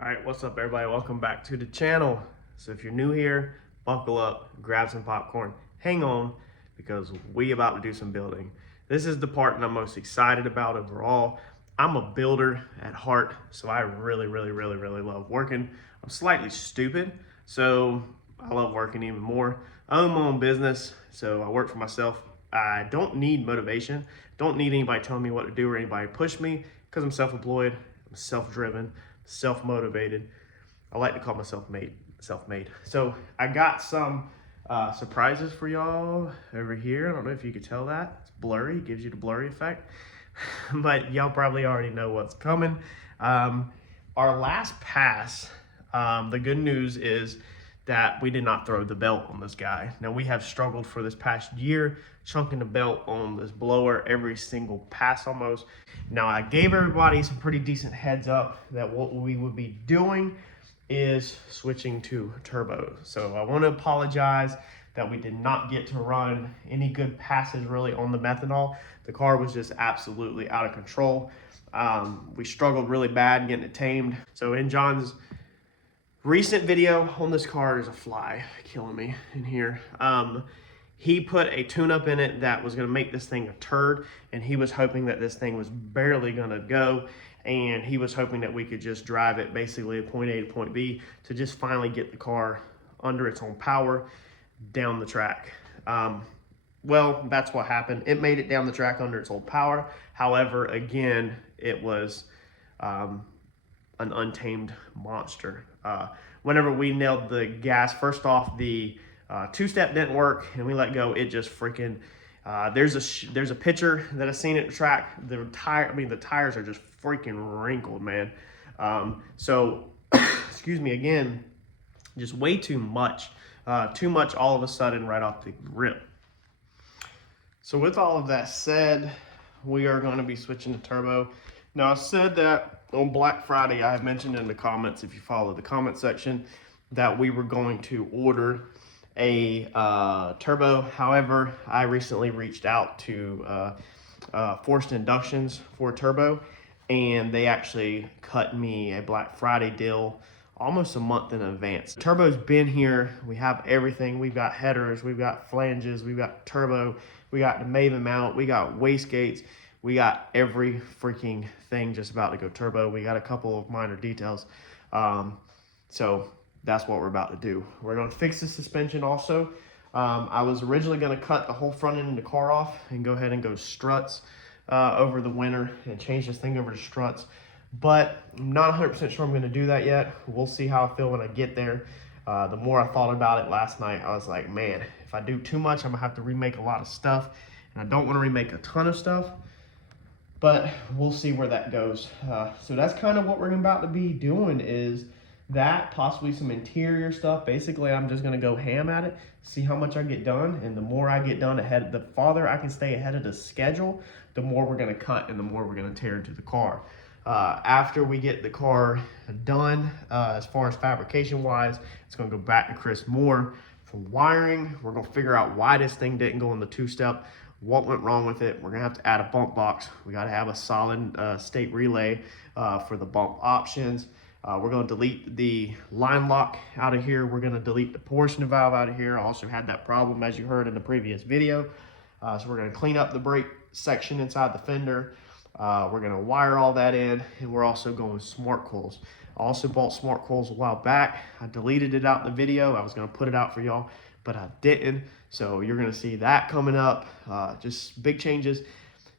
All right, what's up everybody? Welcome back to the channel. So if you're new here, buckle up, grab some popcorn, hang on, because we about to do some building. This is the part that I'm most excited about overall. I'm a builder at heart, so I really love working. I'm slightly stupid, so I love working even more. I own my own business, so I work for myself. I don't need motivation, don't need anybody telling me what to do or anybody push me, because I'm self-employed, I'm self-driven, self-motivated. I like to call myself self-made. So I got some surprises for y'all over here. I don't know if you could tell that. It's blurry, it gives you the blurry effect. But y'all probably already know what's coming. Our last pass, the good news is that we did not throw the belt on this guy. Now we have struggled for this past year, chunking the belt on this blower every single pass almost. Now I gave everybody some pretty decent heads up that what we would be doing is switching to turbo. So I want to apologize that we did not get to run any good passes really on the methanol. The car was just absolutely out of control. We struggled really bad getting it tamed. So in John's recent video on this car, there's a fly killing me in here. He put a tune-up in it that was going to make this thing a turd, and he was hoping that this thing was barely going to go, and he was hoping that we could just drive it basically at point A to point B to just finally get the car under its own power down the track. Well, that's what happened. It made it down the track under its own power. However, again, it was an untamed monster. Whenever we nailed the gas, first off, the two-step didn't work, and we let go. It just freaking there's a picture that I seen at the track. The tires are just freaking wrinkled, man. So excuse me again, just way too much all of a sudden right off the rip. So with all of that said, we are going to be switching to turbo. Now I said that on Black Friday, I have mentioned in the comments, if you follow the comment section, that we were going to order a turbo. However, I recently reached out to Forced Inductions for turbo, and they actually cut me a Black Friday deal almost a month in advance. Turbo's been here. We have everything. We've got headers, we've got flanges, we've got turbo, we got the Maven mount, we got wastegates, we got every freaking thing just about to go turbo. We got a couple of minor details. So that's what we're about to do. We're going to fix the suspension also. I was originally going to cut the whole front end of the car off and go ahead and go struts over the winter and change this thing over to struts. But I'm not 100% sure I'm going to do that yet. We'll see how I feel when I get there. The more I thought about it last night, I was like, man, if I do too much, I'm going to have to remake a lot of stuff. And I don't want to remake a ton of stuff. But we'll see where that goes. So that's kind of what we're about to be doing, is that, possibly some interior stuff. Basically, I'm just going to go ham at it, see how much I get done. And the more I get done ahead, the farther I can stay ahead of the schedule, the more we're going to cut and the more we're going to tear into the car. After we get the car done, as far as fabrication wise, it's going to go back to Chris Moore for wiring. We're going to figure out why this thing didn't go in the two-step, what went wrong with it. We're going to have to add a bump box. We got to have a solid state relay for the bump options. We're going to delete the line lock out of here. We're going to delete the portion valve out of here. I also had that problem, as you heard in the previous video. So we're going to clean up the brake section inside the fender. We're going to wire all that in, and we're also going smart coils. I also bought smart coils a while back. I deleted it out in the video. I was going to put it out for y'all, but I didn't. So you're going to see that coming up. Just big changes.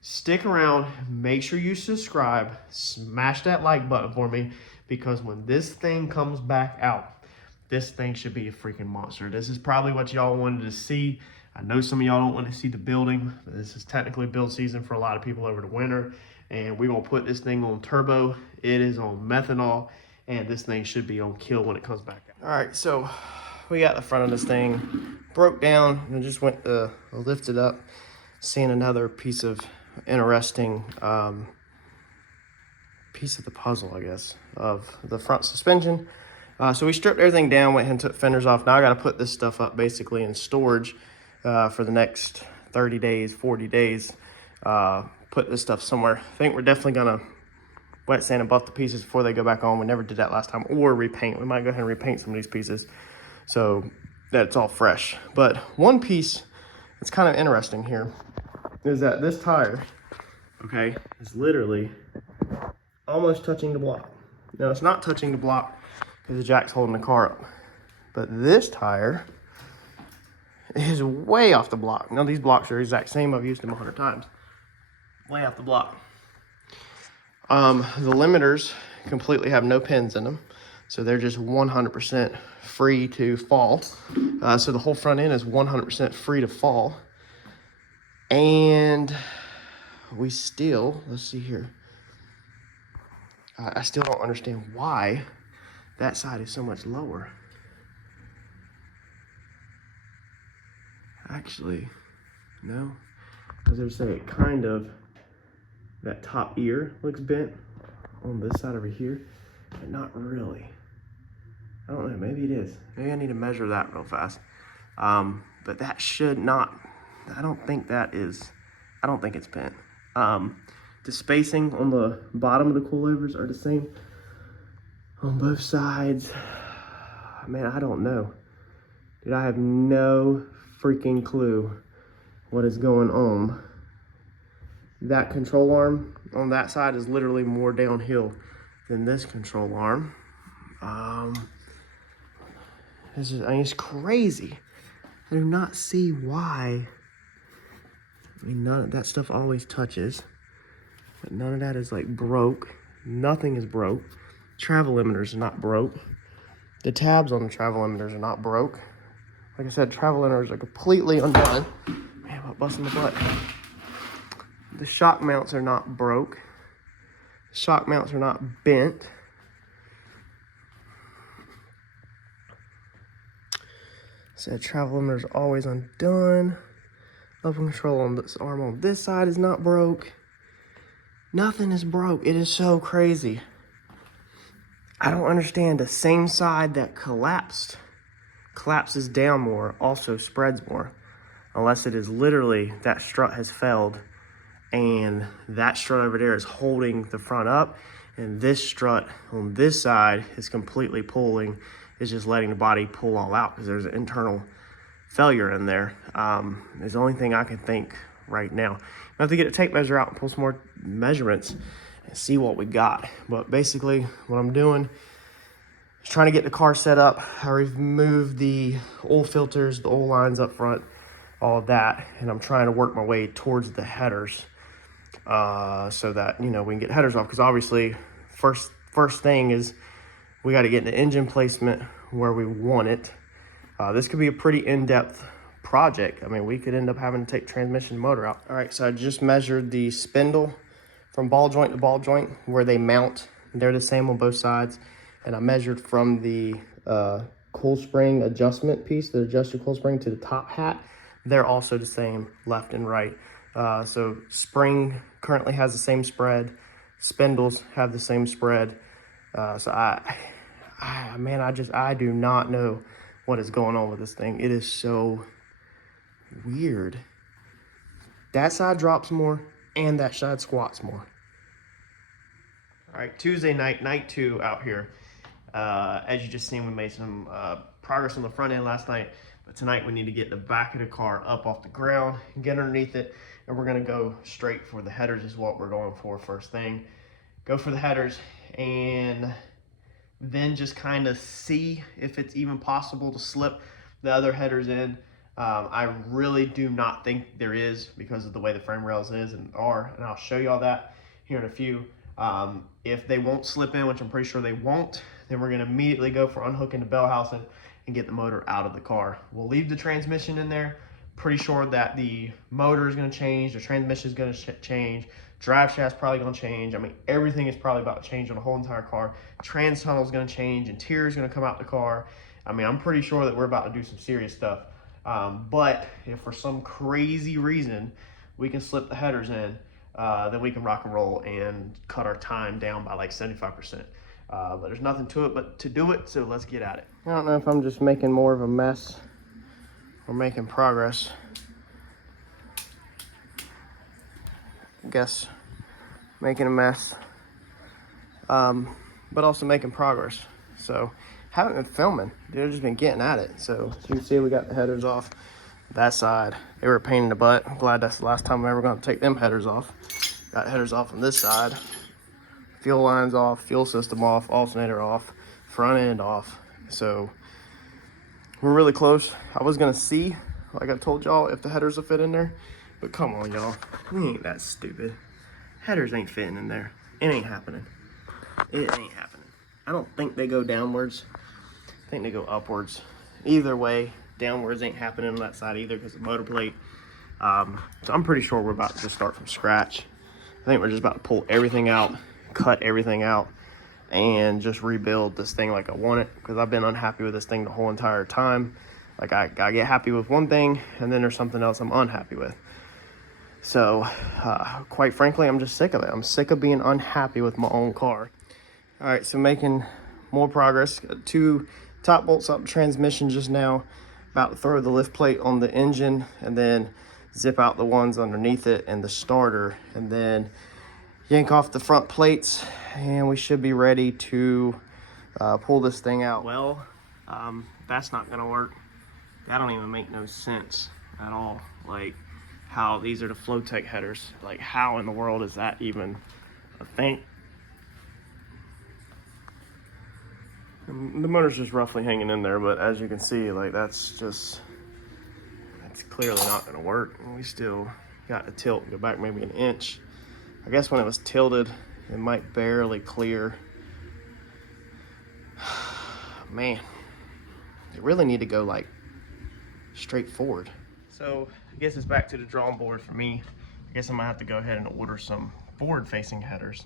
Stick around. Make sure you subscribe. Smash that like button for me, because when this thing comes back out, this thing should be a freaking monster. This is probably what y'all wanted to see. I know some of y'all don't want to see the building, but this is technically build season for a lot of people over the winter. And we're going to put this thing on turbo. It is on methanol, and this thing should be on kill when it comes back out. All right, so we got the front of this thing broke down and just went to lift it up. Seeing another piece of interesting piece of the puzzle, I guess, of the front suspension. So we stripped everything down, went ahead and took fenders off. Now I got to put this stuff up basically in storage for the next 30 days, 40 days. Put this stuff somewhere. I think we're definitely gonna wet sand and buff the pieces before they go back on. We never did that last time, or repaint. We might go ahead and repaint some of these pieces so that it's all fresh. But one piece that's kind of interesting here is that this tire, okay, is literally almost touching the block. Now it's not touching the block because the jack's holding the car up, but this tire is way off the block. Now these blocks are the exact same. I've used them 100 times. Way off the block. The limiters completely have no pins in them, so they're just 100% free to fall. So the whole front end is 100% free to fall. And we still, let's see here. I still don't understand why that side is so much lower. Actually, no. As I say, it kind of, that top ear looks bent on this side over here, but not really. I don't know, maybe it is. Maybe I need to measure that real fast. But that should not, I don't think it's bent. The spacing on the bottom of the coilovers are the same on both sides. Man, I don't know. Dude, I have no freaking clue what is going on. That control arm on that side is literally more downhill than this control arm. This is, I mean, it's crazy. I do not see why. I mean, none of that stuff always touches, but none of that is like broke. Nothing is broke. Travel limiters are not broke. The tabs on the travel limiters are not broke. Like I said, travel limiters are completely undone. Man, I'm busting the butt. The shock mounts are not broke. The shock mounts are not bent. Said travel limiter is always undone. Open control on this arm on this side is not broke. Nothing is broke. It is so crazy. I don't understand. The same side that collapses down more, also spreads more. Unless it is literally that strut has failed and that strut over there is holding the front up, and this strut on this side is completely pulling. It's just letting the body pull all out because there's an internal failure in there. Is the only thing I can think right now. I have to get a tape measure out and pull some more measurements and see what we got. But basically what I'm doing is trying to get the car set up. I removed the oil filters, the oil lines up front, all of that, and I'm trying to work my way towards the headers so that, you know, we can get headers off, because obviously first thing is we got to get the engine placement where we want it. This could be a pretty in-depth project. I mean, we could end up having to take transmission and motor out. All right, so I just measured the spindle from ball joint to ball joint where they mount. They're the same on both sides. And I measured from the coil spring adjustment piece, the adjusted coil spring, to the top hat. They're also the same left and right. So spring currently has the same spread. Spindles have the same spread. So I do not know what is going on with this thing. It is so weird. That side drops more and that side squats more. All right, Tuesday night, night 2 out here. As you just seen, we made some progress on the front end last night, but tonight we need to get the back of the car up off the ground and get underneath it, and we're gonna go straight for the headers is what we're going for first thing. Go for the headers and then just kind of see if it's even possible to slip the other headers in. I really do not think there is, because of the way the frame rails is and are, and I'll show you all that here in a few. If they won't slip in, which I'm pretty sure they won't, then we're gonna immediately go for unhooking the bell housing and get the motor out of the car. We'll leave the transmission in there. Pretty sure that the motor is gonna change, the transmission is gonna change, drive shaft's probably gonna change. I mean, everything is probably about to change on the whole entire car. Trans tunnel is gonna change, interior is gonna come out the car. I mean, I'm pretty sure that we're about to do some serious stuff. But if for some crazy reason we can slip the headers in, then we can rock and roll and cut our time down by like 75%. But there's nothing to it but to do it, so let's get at it. I don't know if I'm just making more of a mess or making progress. I guess making a mess. but also making progress. So haven't been filming, they've just been getting at it. So as you can see, we got the headers off that side. They were a pain in the butt. I'm glad that's the last time I'm ever going to take them headers off. Got headers off on this side, fuel lines off, fuel system off, alternator off, front end off. So we're really close. I was gonna see, like I told y'all, if the headers will fit in there, but come on, y'all, we ain't that stupid. Headers ain't fitting in there. It ain't happening. It ain't happening. I don't think they go downwards. I think they go upwards. Either way, downwards ain't happening on that side either because of the motor plate. So I'm pretty sure we're about to just start from scratch. I think we're just about to pull everything out, cut everything out, and just rebuild this thing like I want it, because I've been unhappy with this thing the whole entire time. Like I get happy with one thing and then there's something else I'm unhappy with. So quite frankly, I'm just sick of it. I'm sick of being unhappy with my own car. All right, so making more progress. Got 2 top bolts out the transmission just now. About to throw the lift plate on the engine and then zip out the ones underneath it and the starter, and then yank off the front plates, and we should be ready to pull this thing out. Well, that's not gonna work. That don't even make no sense at all. Like, how these are the Flowtech headers. Like, how in the world is that even a thing? And the motor's just roughly hanging in there, but as you can see, like, that's clearly not gonna work. And we still got to tilt and go back maybe an inch. I guess when it was tilted, it might barely clear. Man, they really need to go like straight forward. So I guess it's back to the drawing board for me. I guess I'm gonna have to go ahead and order some forward facing headers,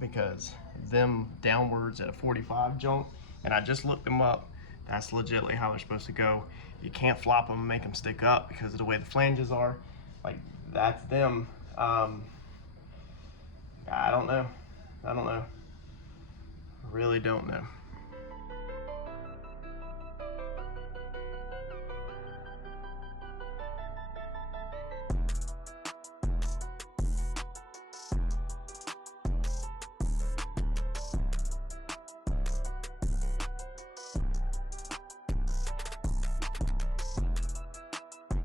because them downwards at a 45 jump, and I just looked them up, that's legitimately how they're supposed to go. You can't flop them and make them stick up because of the way the flanges are. Like, that's them. I don't know. I really don't know.